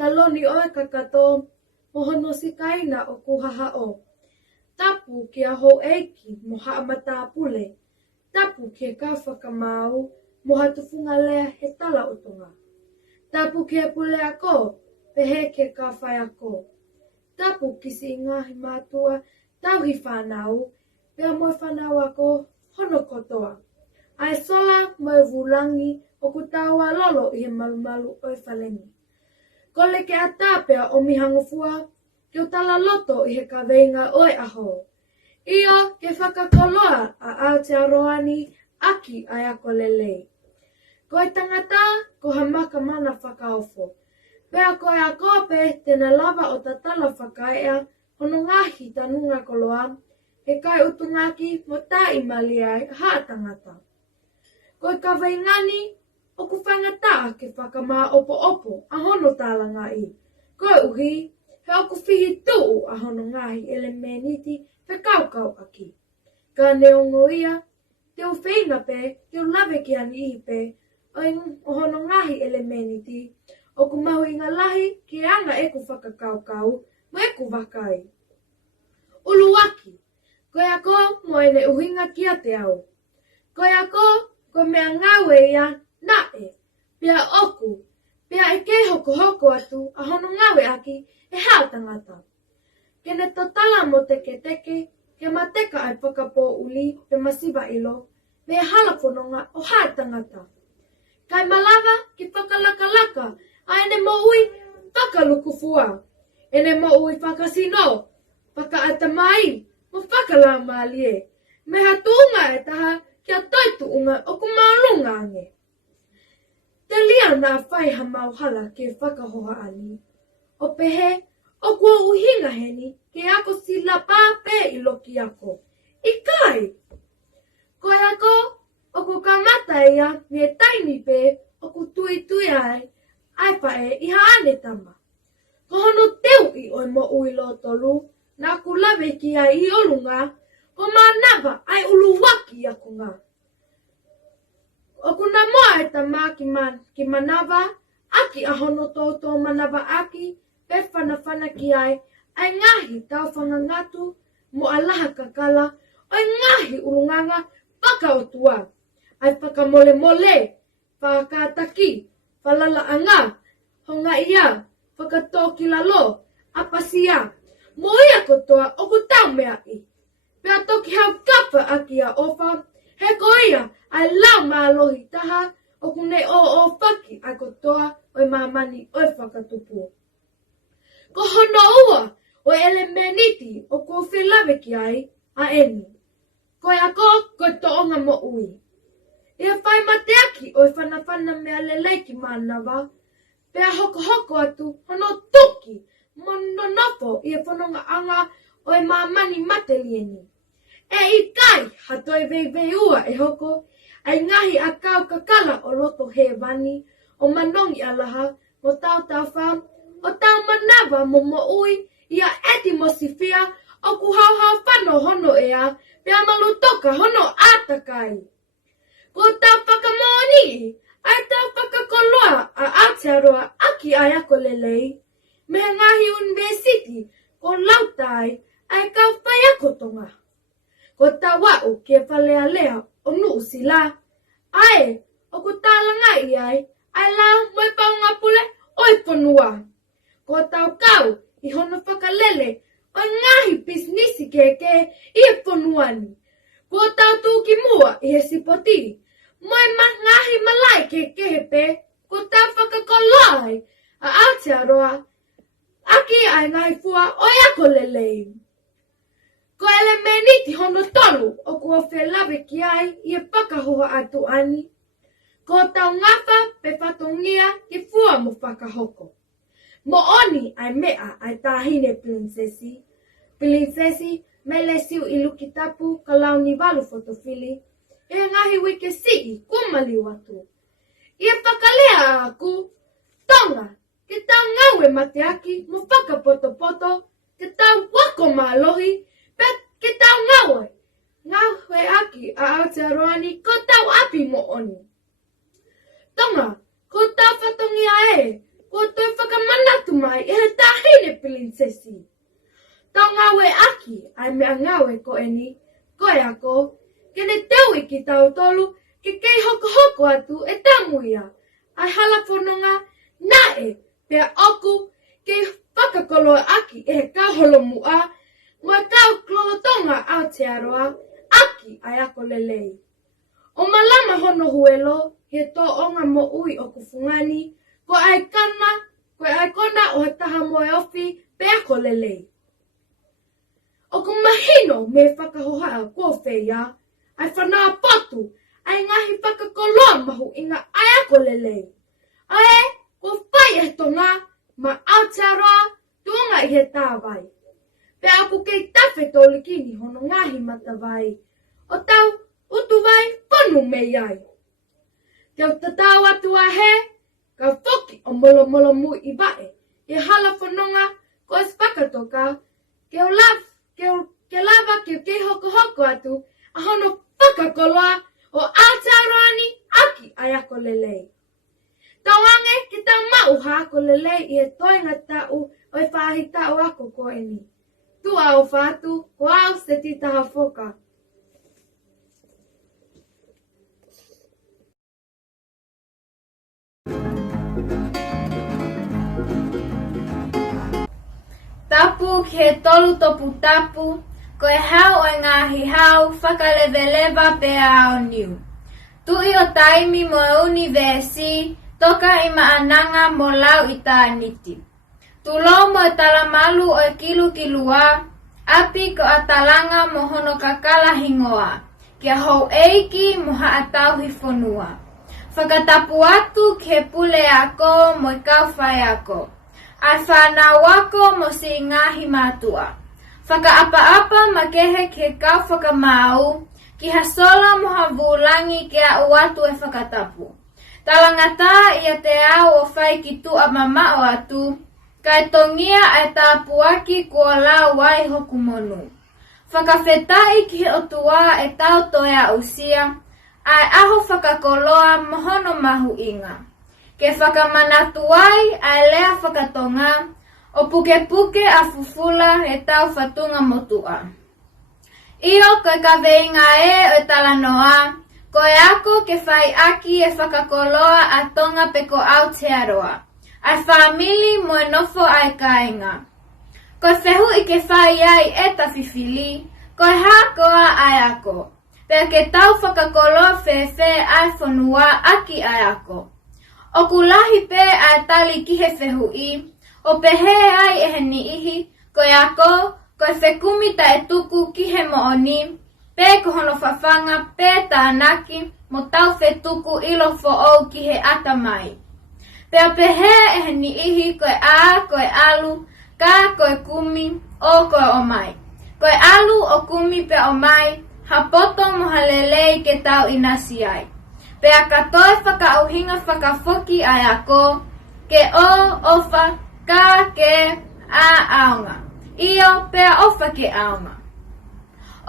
taloni o e kakato mohono si kaina o kuhaha o. Tapu kia ho eiki mo haamata pule. Tapu kia ka whakamau mo hatufunga lea he tala o tonga. Tapu kia pule ako, pehe kia ka whai ako. Tapu kisi ngahi mātua tauhi whanau, pea moe whanau ako hono kotoa. Ai sola moe vulangi o kutaua lolo i he malumalu o e whalengi. Kole ke atapea o mihangofua, ke o tala loto i he kaweinga o e aho. Iyo ke whakakoloa a Aotearoani aki ai ako lelei. Ko e tangata ko hamaka mana whakaofo. Pea ko e akope tena lava o tatala whakaea hono ngahi tanunga koloa, he kai utungaki mo tai maliai haa tangata. Ko e kawaingani o ku whangataa ke whakamaa opo-opo a hono tala ngai. Ko e uhi, he o ku whihi tuu a hono ngahi ele meniti pe kaukau aki. Ka neongo ia, te o whainga pe, te o lawe ki ani i pe, o hono ngahi ele meniti, o ku mahu inga lahi ki anga e ku whakakaukau, mo e ku wakai. Uluwaki, koe ako mo ene uhinga kia te au. Koe ako, ko mea ngawe ia, nae, pia oku, pia e ke hoko atu, a hono ngawe aki, e hao tangata. Kene to tala mo teke, ke mateka ai whakapo uli, pe masiva ilo, me halafononga o hao tangata. Kai malava ki whakalakalaka, a ene mo ui whakalukufua, ene mo ui whakasino, whakaatamai, mo whakalamalie, me hatunga e taha kia toituunga o kumaulunga ange. Te lia nā whai ha mauhala ke whakahoha ani. O pehe, o kua uhinga heni ke ako sila pāpe i loki ako. I kai! Koe ako, o ku kamata ia me taimi pe o ku tui ai pae i haane tama. Ko hono teu i oi mo ui lo tolu, na ku lawe ki ai i olunga, ko manawa ai uluwaki ako ngā. O kuna moa e tama ki manawa, aki a hono toto manawa aki, pe whanawhana ki ai ngahi tau whangangatu, mo alaha kakala, ai ngahi ulunganga, whakaotua, ai whakamole, whakataki, whalala anga, honga ia, whakatoki lalo, apasia, mo ia kotoa o ku tau mea i. Pea toki hau kapa aki a ofa, he ko ia, ai lau maalohi taha, o kune o whaki ai kotoa o mamani o whakatupu. Ko hono ua o ele meniti o ko whilawe ki ai a eni. Koe ako koe toonga mo ui. Ia whai mateaki o whanawhana mea lelei ki manawa, pea hoko atu hono tuki, mono nopo ia whanonga anga o e mamani matelieni. E i kai hato e vei ua e hoko, ai ngahi a kau kakala o loto he wani, o manongi alaha, mo tau wha, o tau manawa mo ui, ia eti mo sifia, o ku hau whano hono ea, pea malutoka hono atakai. Ko tau whakamoni, ai tau whakakoloa a Aotearoa aki ai ako lelei, me ngahi university, ko lautai, ai kau whai ako tonga. Ko tau wau ke whalea o nuu sila. Ai, o ku talanga ai la moi paunga pule oi ponua. Ko tau kau i hono whakalele o ngahi bisnisi ke i e ponuani. Ko tau tuki mua i he sipoti. Moi ngahi malai ke hepe, ko tau whakakolai a Aotearoa. Aki ai ngahi fua o ako lelei. Ko ele meniti hono tolu o kua whelawe ki ai i e whakahoha atu ani. Ko tau ngawha pe whatongia i fua mo whakahoko. Mo oni ai mea ai tahine prinsesi. Prinsesi me le siu i luki tapu ka lau ni walu fotofili. E ngahi wike sii kumali watu. I e whakalea aku. Tonga, ke tau ngawe mateaki mo whakapoto, ke tau wako maalohi. Ke tau ngawe aki a Aotearoani ko tau api mo oni. Tonga, ko tau whatongia ko toi whakamanatu mai e he tahine prinsesi. Tau ngawe aki ai mea ngawe ko eni, ko e ako, kene teu iki tau tolu ke kei hoko atu e tamuia. Ai hala whanonga nae pea oku kei whakakolo aki e he kauholo mua, mo e kau klolotonga Aotearoa, aki ai ako lelei. O malama hono huelo, he tō onga mo ui o kufungani, ko ai kona o he taha mo e ofi pe ako lelei. O ku mahino me whakahohaa kua whea, ai whanaa patu, ai ngahi whakakoloa mahu inga ai ako lelei. Ae, kua whai e tonga, ma Aotearoa, tuonga i he tāwai. Pe aku kei tawhe tōlikini hono ngahi matawai. O tau, utu vai, ponu me iai. Keu tatau atu a he, ka whoki o molo mu i vae, e hala whanonga, ko es whakatoka, ke lava kei hoko atu, a hono whakakoloa o Aotearoani aki ai ako lelei. Tau ange ki tau mau ha ako lelei i e toinga tau o e whahi tau ako ko eni. Tu au whatu, ko au se titaha whoka. Tapu ki he tolu topu tapu, ko e hau o ngahi hau whakalewelewa pea ao niu. Tui o taimi mo e univesi, toka i maananga mo lau i tāniti. Tulo mo e talamalu o e kilua, api ko a talanga mo hono kakala hingoa, kia hou eiki mo haatau hifonua. Whakatapu atu ki he pule ako mo i kauwhai ako. Ai whanau ako mo si ngahi matua. Whakaapa-apa makehe ki he kau whakamau, ki hasola mo havulangi ki a uatu e whakatapu. Talangata ia te au o whai ki tu a mamao atu, kai tongia ai tāpuaki kua lau wai hoku monu. Whakawhetai ki he otua e tau toea usia, ai aho whakakoloa mohono mahu inga. Ke whakamanatuai ai lea whakatonga, o puke a fufula e tau whatunga motua. Io koe ka veinga e o talanoa, koe ako ke whai aki e whakakoloa a tonga peko Aotearoa. Ai whamili mo e nofo ai kainga. Koe whehu i ke whai ai e tawhiwhili, koe hakoa ai ako. Pea ke tau whakakoloa whewhe ai whanua aki ai ako. O kulahi pe ai tali ki he whehu i, o pehe ai e he ni ihi, koe ako, koe whekumi ta e tuku ki he mooni, pe kohono whawhanga pe tānaki mo tau whetuku ilo fo'ou ki he atamai. Pea pehe e he ni ihi koe a, koe alu, ka koe kumi, o koe o mai. Koe alu o kumi pe o mai, hapoto mo halelei ke tau inasi ai. Pea katoe whakauhinga whakafoki ai ako, ke o, ofa, ka, ke, a, aonga. Io pea ofa ke aonga.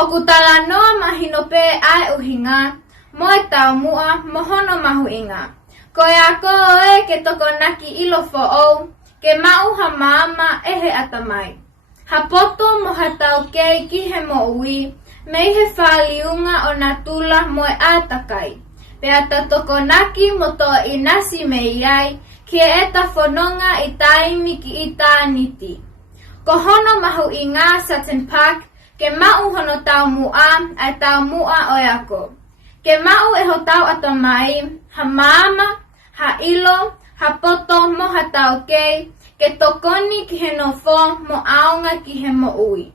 O kutala noa mahino pe ai uhinga, mo e tau mua mohono mahu inga. Koe ako e ke toko naki ilo fo'ou, ke mau ha maama e he atamai. Hapoto mo hatau kei ki he mo ui, me he whaliunga o natula mo e atakai. Pea ta toko naki mo to inasi me iai, ki e ta whanonga i taimi ki i tāniti. Ko hono mahu i ngā Sutton Park, ke mau hono tau mua ai tau mua o ako. Ke mau e ho tau atamai, ha maama, ha ilo, ha poto mo ha tau kei, ke tokoni ki he nofo mo aonga ki he mo ui.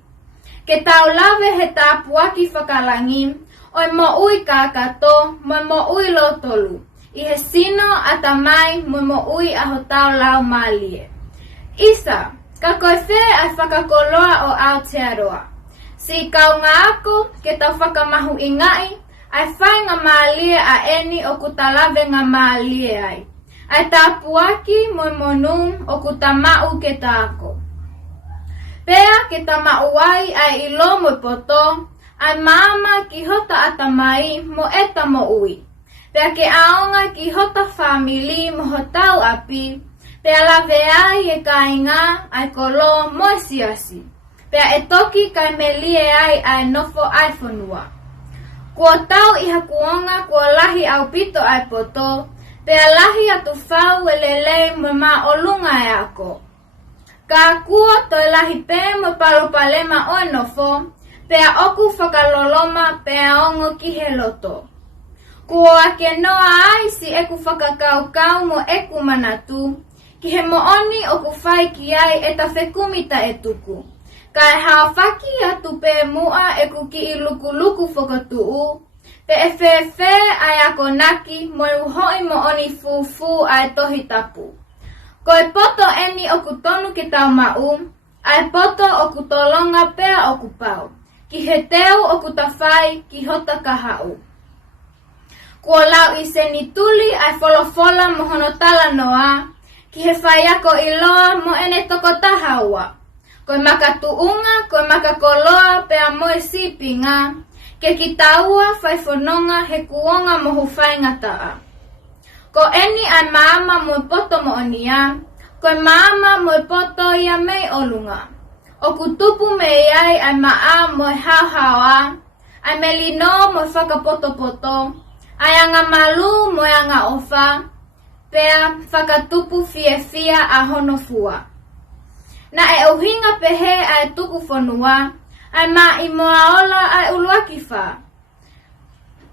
Ke tau lawe he tāpuaki whakalangi, oi mo ui kākato, mo ui lo tolu. I he sino atamai mo ui aho tau lau malie. Isa, ka koe whe ai whakakoloa o Aotearoa. Si kaunga ako ke tau whakamahu i ngai, ai whai ngā malie a eni o kutalawe ngā malie ai. Ai tāpuaki mo monung o kutamau ke tāko. Pea ke tamau ai ai ilo mo poto, ai mama ki hota atamai mo eta mo ui. Pea ke aonga ki hota family mo hotau api, Pea la vea e kainga ai kolo moesiasi. Pea e toki kai melie ai nofo ai fonua. Kua tau iha kuonga kua lahi au pito ai poto. Pea lahi atu fau elele mo ma olunga e ako. Ka kua toi lahi pe mo palopalema o nofo. Pea oku whakaloloma pea ongo ki he loto. Kua ke noa ai si eku whakakau mo eku manatu. Ki he mooni oku whai ki ai e ta whekumita e tuku. Kai hawhaki atu pe mua eku ki i luku whakatuu. Pe e whewhe ai ako naki mo uhoi mooni fufu ai tohi tapu. Koe poto eni oku tonu ki tau mau. Ai poto oku tolonga pea oku pau. Ki he teu oku tawhai ki hota kahau. Kua lau i seni tuli ai folofola mohonotala noa. Ki he whaiako iloa mo ene toko tahaua. Koe makatuunga, koe makakoloa pea moe sipinga. Ke ki taua whaifononga he kuonga mohu whaingataa. Ko eni ai maama moe poto mo onia. Koe maama moe poto ia mei olunga. Oku tupu me iai ai maa moe hauhaua. Ai melino moe whakapoto-poto. Ai anga malu moe anga ofa. Pea whakatupu fia a hono fua. Na e uhinga pehe ai tuku fonua. Ai ma i moa ola ai uluaki wha.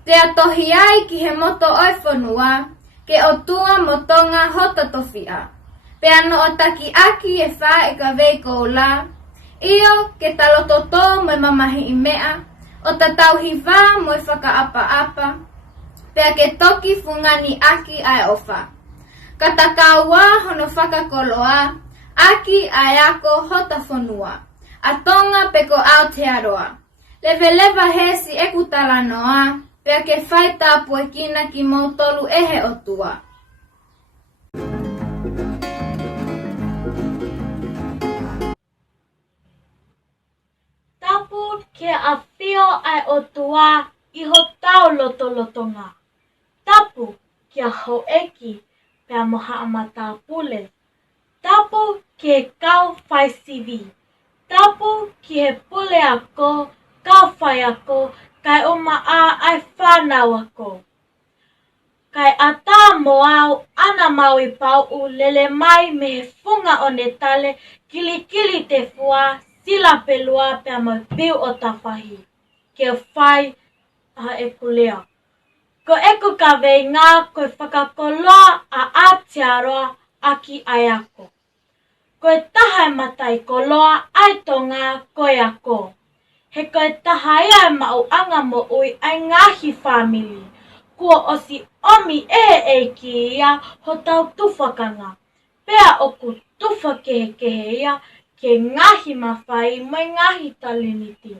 Pea tohi ai ki he moto oi fonua. Ke o tua motonga hota tofia. Pea no o taki aki e wha e ka vei koula. Iyo ke talototo moe mamahi i mea. O ta tauhi wha moe whaka apa. Pea ke toki fungani aki ai ofa. Katakaua hono whakakoloa. Aki ai ako hota fonua. Atonga peko Aotearoa. Leva hesi eku talanoa. Pea ke whai tapu e kina ki mautolu ehe o tua. Tapu ke a whio ai o tua i ho tau lotonga. Tapu ke a ho eki pea moha amata pule. Tapu ke kau whai sivi. Tapu ki he pule ako, kau whai ako, kai o maa ai whanau ako. Kai ata moau ana maui pau u lele mai me he funga o ne tale kili te fua sila pelua pea mai piu o tawhahi. Ke whai a e kulea. Ko eku ka vei ngā koe whakakoloa a Aotearoa aki ai ako. Koe taha e matai koloa ai tonga koe ako. He koe taha ia e mau anga mo ui ai ngahi family. Kua osi omi e ki ia ho tau tufakanga. Pea oku tufa kehe ia ke ngahi mawhai mai ngahi taliniti.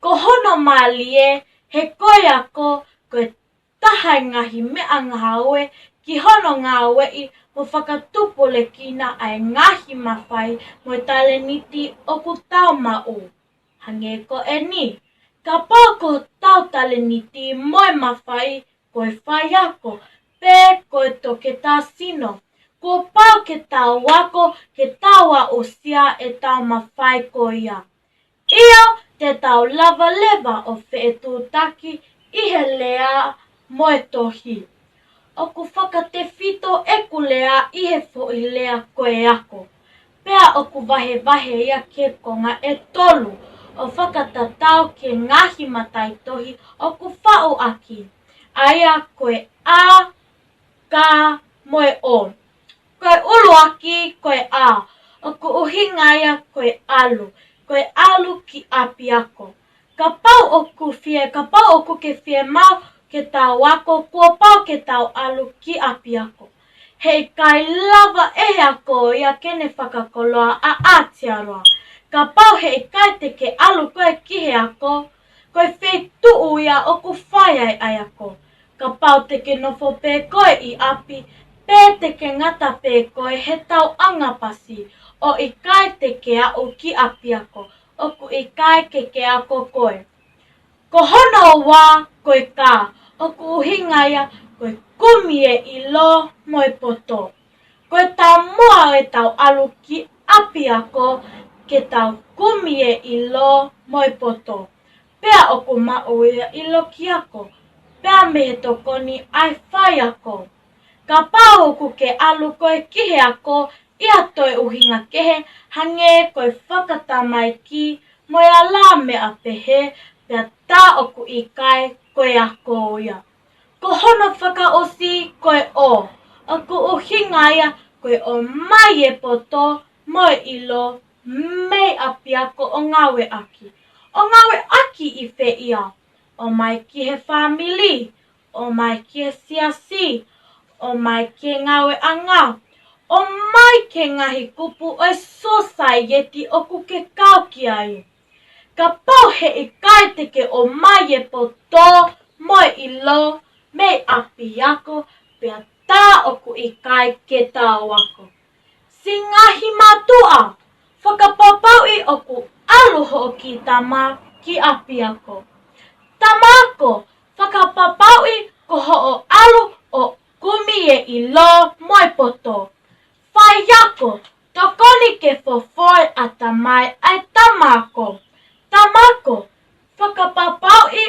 Ko hono malie he koe ako koe taha ngahi mea ngahaue ki hono ngā wei mo whakatupu le kina ai ngahi mawhai mo taliniti oku tau mau. Hange ko e ni, ka pau ko tau taliniti moe mawhai koe whai ako, pe koe to ke tā sino. Ko pau ke tau wako, ke taua usia e tau mawhai ko ia. Ia te tau lava o wheetūtaki i he lea moe tohi. Oku whakate whito eku lea i he fo i lea koe ako. Pea oku wahe ia ke konga e tolu. O whakatatau ke ngahi matai tohi oku whao aki. Aia koe a, ka, moe o. Koe ulu aki koe a. Oku uhinga ia koe alu. Koe alu ki api ako. Ka pau oku ke fie mau ke tau wako, kua pau ke tau alu ki api ako. Hei kai lava ehe ako ia kene whakakoloa a Aotearoa. Ka pau hei kai te ke alu koe kihe ako, koe whei tuu ia oku whai ai ako. Ka pau te ke nofo pē koe i api, pē te ke ngata pē koe he tau anga pasi, o i kai te ke au ki api ako, oku i kai ke ako koe. Ko hono wā koe ka, oku uhinga ia koe kumie i lo moe poto. Koe tau mua e tau alu ki api ako ke tau kumi e ilo moi poto. Pea o ku ma'u e ilo ki ako. Pea me he tokoni ai whai ako. Ka pau ku ke alu koe kihe ako ia toi uhinga kehe hange koe whakatamai ki moi a la me a pehe pea tā o ku i kai koe ako ia. Ko hono whakaosi koe o. A ku uhinga ia koe o mai e poto moi ilo mei api ako o ngawe aki. O ngawe aki i whe ia. O mai ki he family. O mai ki he siasi. O mai ke ngawe anga. O mai ke ngahi kupu o society o ku ke kau ki ai. Ka pau he i kai teke o mai e poto moi ilo mei api ako pea tā o ku i kai ke tau ako. Si ngahi matua, whakapapau i o ku alu ho ki tama ki api ako. Tama ako, whakapapau i ko ho o alu o kumi e ilo moi poto. Whai ako, tokoni ke fofoi a tamai ai tama ako. Tama ako, whakapapau i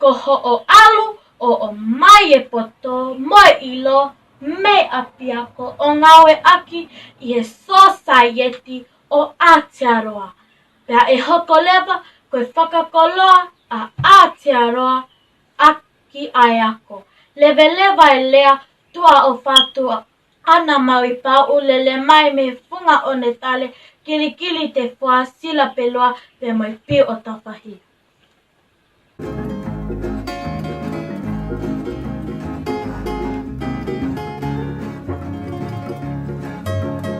ko ho o alu o mai e poto moi ilo me api ako o ngawe aki i he society o Aotearoa. Pea e hoko lewa koe whakakoloa a Aotearoa aki ai ako. Lewa e lea tua o whatua ana maui pau ulele mai me funga o ne tale kilikili te whua sila peloa pe mai pi o tawhahia.